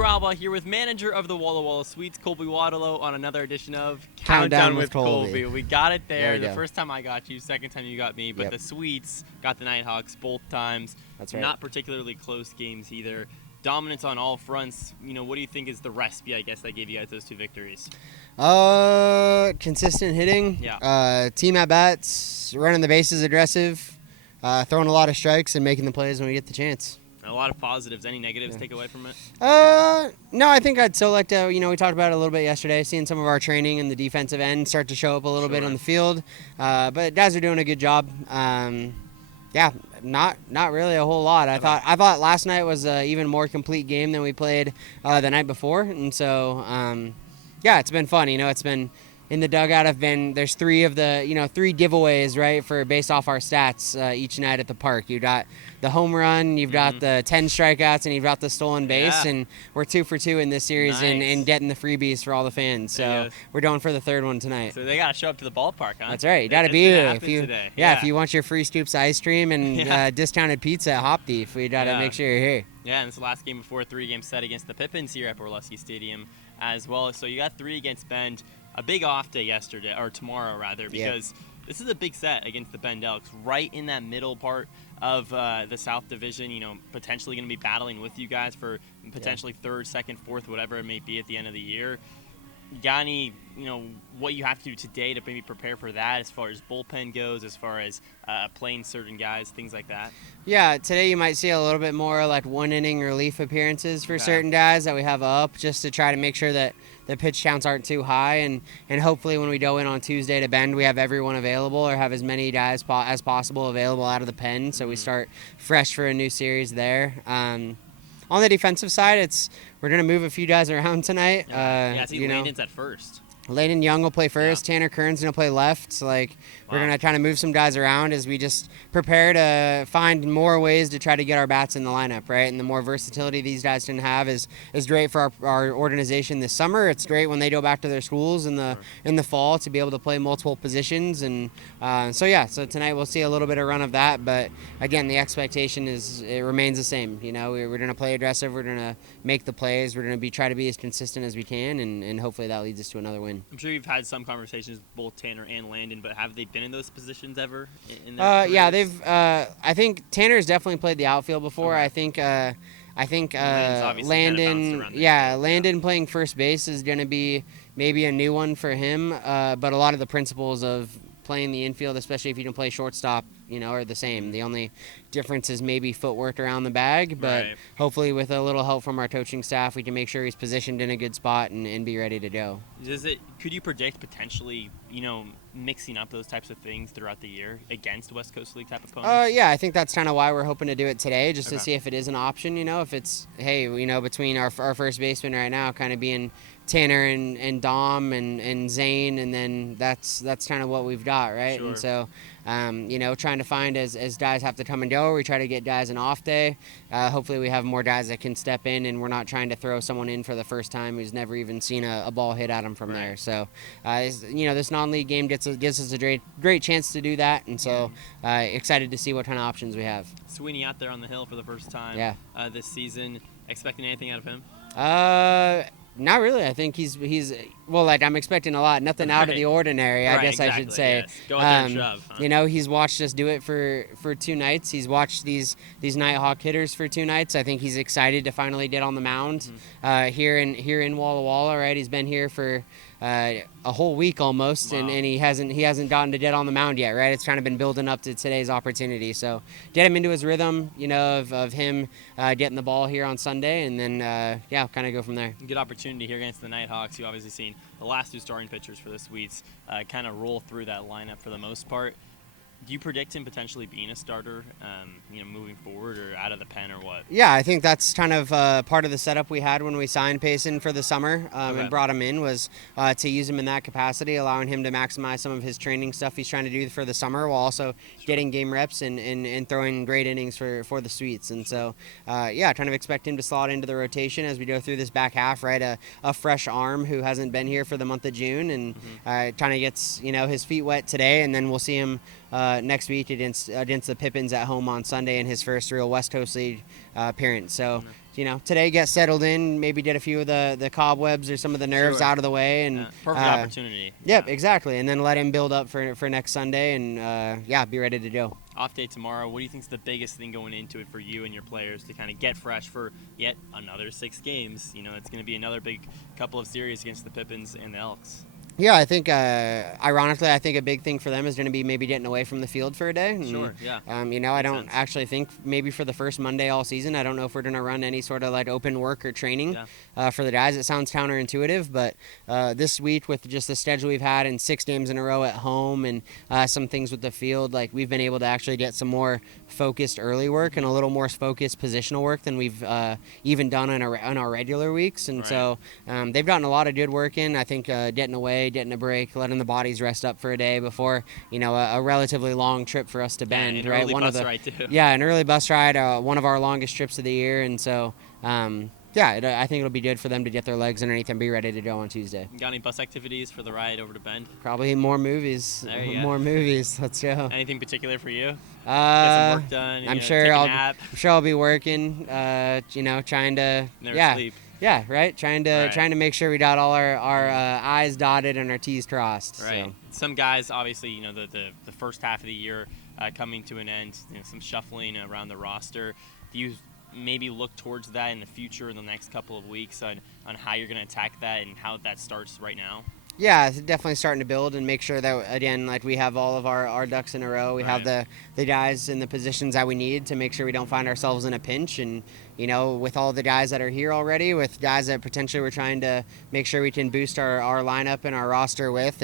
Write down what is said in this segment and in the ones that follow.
Drew Alba here with manager of the Walla Walla Sweets, Colby Watilo, on another edition of Countdown with Colby. We got it there. There we The go. first time I got you, second time you got me, but Yep. the Sweets got the Nighthawks both times. That's right. Not particularly close games either. Dominance on all fronts. What do you think is the recipe, I guess, that gave you guys those two victories? Consistent hitting. Yeah. Team at bats, running the bases aggressive, throwing a lot of strikes and making the plays when we get the chance. A lot of positives. Any negatives take away from it? No, I think I'd still like to, we talked about it a little bit yesterday, seeing some of our training in the defensive end start to show up a little bit on the field. But guys are doing a good job. Yeah, not really a whole lot. I thought last night was an even more complete game than we played the night before. And so, yeah, it's been fun. It's been in the dugout. There's three giveaways, right, for based off our stats each night at the park. You got the home run, you've got the 10 strikeouts, and you've got the stolen base, and we're 2 for 2 in this series in getting the freebies for all the fans. So we're going for the third one tonight. So they got to show up to the ballpark, huh? That's right. You got to be here. If you want your free Stoops ice cream and discounted pizza at Hop Thief, we got to make sure you're here. Yeah, and it's the last game before a 3-game set against the Pippins here at Borleski Stadium as well. So you got 3 against Bend. A big off day yesterday, or tomorrow rather, because this is a big set against the Bend Elks, right in that middle part of the South Division. Potentially going to be battling with you guys for potentially third, second, fourth, whatever it may be at the end of the year. Got any, what you have to do today to maybe prepare for that as far as bullpen goes, as far as playing certain guys, things like that? Yeah, today you might see a little bit more like 1-inning relief appearances for certain guys that we have up, just to try to make sure that the pitch counts aren't too high, and hopefully when we go in on Tuesday to Bend, we have everyone available or have as many guys as possible available out of the pen, so we start fresh for a new series there. On the defensive side, we're going to move a few guys around tonight. I see Landon's at first. Landon Young will play first. Tanner Kern's going to play left. So, we're going to kind of move some guys around as we just prepare to find more ways to try to get our bats in the lineup, right? And the more versatility these guys can have is great for our organization this summer. It's great when they go back to their schools in the fall to be able to play multiple positions. And so tonight we'll see a little bit of run of that. But, again, the expectation it remains the same. We're going to play aggressive. We're going to make the plays. We're going to try to be as consistent as we can, and hopefully that leads us to another win. I'm sure you've had some conversations with both Tanner and Landon, but have they been in those positions ever? They've. I think Tanner's definitely played the outfield before. Okay. I think Landon. Landon playing first base is going to be maybe a new one for him. But a lot of the principles of playing the infield, especially if you can play shortstop, are the same. The only difference is maybe footwork around the bag, but hopefully with a little help from our coaching staff, we can make sure he's positioned in a good spot and be ready to go. Could you predict potentially, mixing up those types of things throughout the year against West Coast League type opponents? I think that's kind of why we're hoping to do it today, just to see if it is an option, if it's, between our first baseman right now kind of being Tanner and Dom and Zane, and then that's kind of what we've got, right? Sure. And so, trying to find as guys have to come and go, we try to get guys an off day. Hopefully we have more guys that can step in, and we're not trying to throw someone in for the first time who's never even seen a ball hit at him from there. So, this non-league game gives us a great chance to do that, and so excited to see what kind of options we have. Sweeney out there on the hill for the first time this season. Expecting anything out of him? Not really. I think he's I'm expecting a lot. Nothing out of the ordinary, I guess I should say. Yes. Go out there and shove. Huh? He's watched us do it for 2 nights. He's watched these Nighthawk hitters for 2 nights. I think he's excited to finally get on the mound here in Walla Walla, right? He's been here for a whole week almost, and he hasn't gotten to get on the mound yet, right? It's kind of been building up to today's opportunity. So get him into his rhythm, of him getting the ball here on Sunday, and then kind of go from there. Good opportunity here against the Nighthawks. You've obviously seen the last 2 starting pitchers for the Sweets kind of roll through that lineup for the most part. Do you predict him potentially being a starter, moving forward, or out of the pen, or what? Yeah, I think that's kind of part of the setup we had when we signed Payson for the summer and brought him in, was to use him in that capacity, allowing him to maximize some of his training stuff he's trying to do for the summer, while also getting game reps and throwing great innings for the Sweets. And so, kind of expect him to slot into the rotation as we go through this back half, right? A fresh arm who hasn't been here for the month of June, and kind of gets his feet wet today, and then we'll see him next week against the Pippins at home on Sunday in his first real West Coast League appearance. So, today get settled in, maybe get a few of the cobwebs or some of the nerves Sure. out of the way, and Perfect opportunity. Yep, exactly, and then let him build up for next Sunday, and be ready to go. Off day tomorrow. What do you think is the biggest thing going into it for you and your players to kind of get fresh for yet another 6 games? It's going to be another big couple of series against the Pippins and the Elks. Yeah, I think, ironically, I think a big thing for them is going to be maybe getting away from the field for a day. And, Sure, yeah. I don't actually think maybe for the first Monday all season, I don't know if we're going to run any sort of like open work or training for the guys. It sounds counterintuitive, but this week with just the schedule we've had and 6 games in a row at home and some things with the field, like we've been able to actually get some more focused early work and a little more focused positional work than we've even done in our regular weeks. And so they've gotten a lot of good work in. I think getting away, getting a break, letting the bodies rest up for a day before a relatively long trip for us to Bend. An right, early bus ride too. Yeah, an early bus ride, one of our longest trips of the year, and so. I think it'll be good for them to get their legs underneath and be ready to go on Tuesday. Got any bus activities for the ride over to Bend? Probably more movies. There you go. More movies. Let's go. Anything particular for you? Get Some work done. I'm sure I'll be working. Trying to. Never sleep. Yeah, right. Trying to make sure we got all our I's dotted and our T's crossed. Right. So. Some guys, obviously, the first half of the year coming to an end. Some shuffling around the roster. Do you maybe look towards that in the future in the next couple of weeks on how you're going to attack that and how that starts right now? Yeah, it's definitely starting to build and make sure that, again, like we have all of our ducks in a row. We have the guys in the positions that we need to make sure we don't find ourselves in a pinch. And, with all the guys that are here already, with guys that potentially we're trying to make sure we can boost our lineup and our roster with,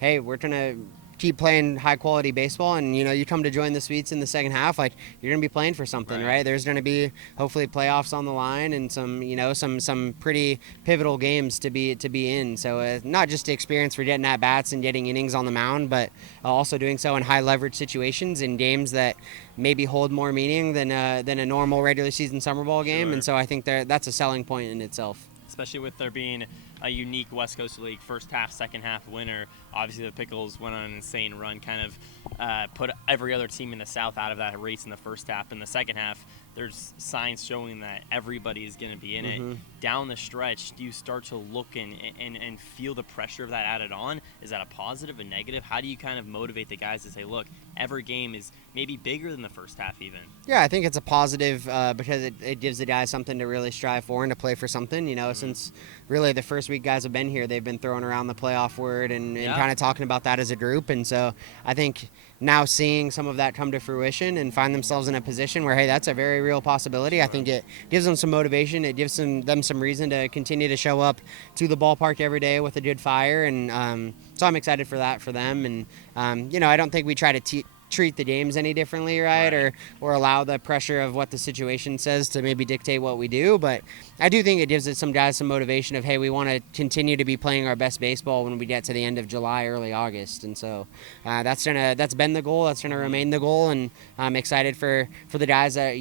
hey, we're going to keep playing high quality baseball, and you come to join the Sweets in the second half, like you're gonna be playing for something, right? There's gonna be hopefully playoffs on the line and some pretty pivotal games to be in. So not just the experience for getting at bats and getting innings on the mound, but also doing so in high leverage situations in games that maybe hold more meaning than a normal regular season summer ball game. And so I think that's a selling point in itself. Especially with there being a unique West Coast League first half, second half winner. Obviously, the Pickles went on an insane run, kind of put every other team in the South out of that race in the first half. In the second half, there's signs showing that everybody is going to be in it. Down the stretch, do you start to look and feel the pressure of that added on? Is that a positive, a negative? How do you kind of motivate the guys to say, look, every game is maybe bigger than the first half even? Yeah, I think it's a positive because it gives the guys something to really strive for and to play for something. Since really the first week guys have been here, they've been throwing around the playoff word and kind of talking about that as a group. And so I think now seeing some of that come to fruition and find themselves in a position where, hey, that's a very real possibility. I think it gives them some motivation. It gives them some reason to continue to show up to the ballpark every day with a good fire. And so I'm excited for that for them. And, I don't think we try to treat the games any differently, right? Or allow the pressure of what the situation says to maybe dictate what we do. But I do think it gives some guys some motivation of, hey, we want to continue to be playing our best baseball when we get to the end of July, early August. And so that's been the goal. That's gonna remain the goal. And I'm excited for the guys that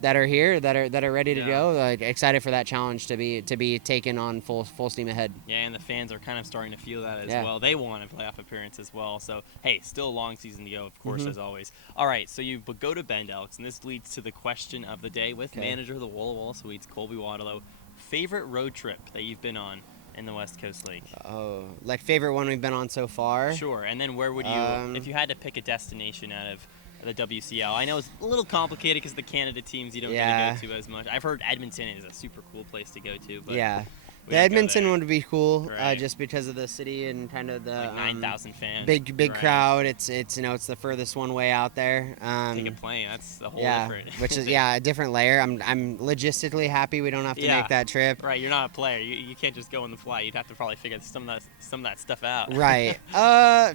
that are here, that are ready to go. Excited for that challenge to be taken on full steam ahead. Yeah, and the fans are kind of starting to feel that as well. They want a playoff appearance as well. So, hey, still a long season to go, of course, as always. All right, so you go to Bend Elks, and this leads to the question of the day with manager of the Walla Walla Sweets, Colby Watilo. Favorite road trip that you've been on in the West Coast League? Oh, like favorite one we've been on so far? Sure, and then where would you, if you had to pick a destination out of the WCL? I know it's a little complicated because the Canada teams you don't get to go to as much. I've heard Edmonton is a super cool place to go to. But the Edmonton would be cool, just because of the city and kind of the 9,000 fans, big crowd. It's the furthest one way out there. Take a plane. That's the whole different. Which is a different layer. I'm logistically happy we don't have to make that trip. Right, you're not a player. You can't just go on the fly. You'd have to probably figure some of that stuff out. Right.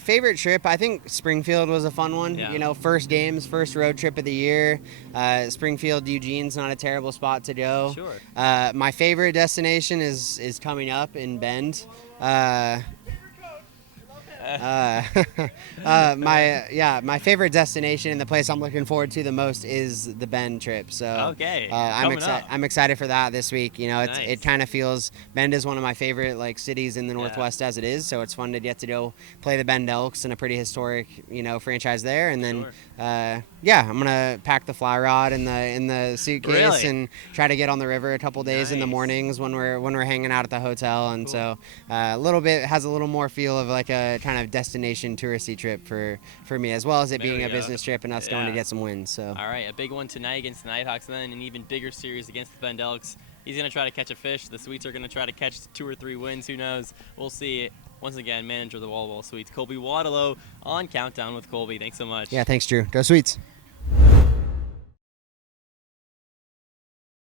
Favorite trip, I think Springfield was a fun one. Yeah. First games, first road trip of the year. Springfield, Eugene's not a terrible spot to go. Sure. My favorite destination is coming up in Bend. My favorite destination and the place I'm looking forward to the most is the Bend trip. So Okay, I'm coming up. I'm excited for that this week. You know, Nice. it kind of feels Bend is one of my favorite like cities in the Yeah. Northwest as it is. So it's fun to get to go play the Bend Elks in a pretty historic franchise there. And then Sure. I'm gonna pack the fly rod in the suitcase Really? and try to get on the river a couple days in the Nice. mornings when we're hanging out at the hotel. And Cool. so a little bit has a little more feel of like a kind of destination touristy trip for me, as well as it There being we a go. business trip and us going to Yeah. get some wins. So All right, a big one tonight against the Nighthawks, and then an even bigger series against the Bend Elks. He's going to try to catch a fish. The Sweets are going to try to catch 2 or 3 wins. Who knows? We'll see. Once again, manager of the Wall Sweets, Colby Watilo, on Countdown with Colby. Thanks so much. yeah, thanks, Drew. Go Sweets.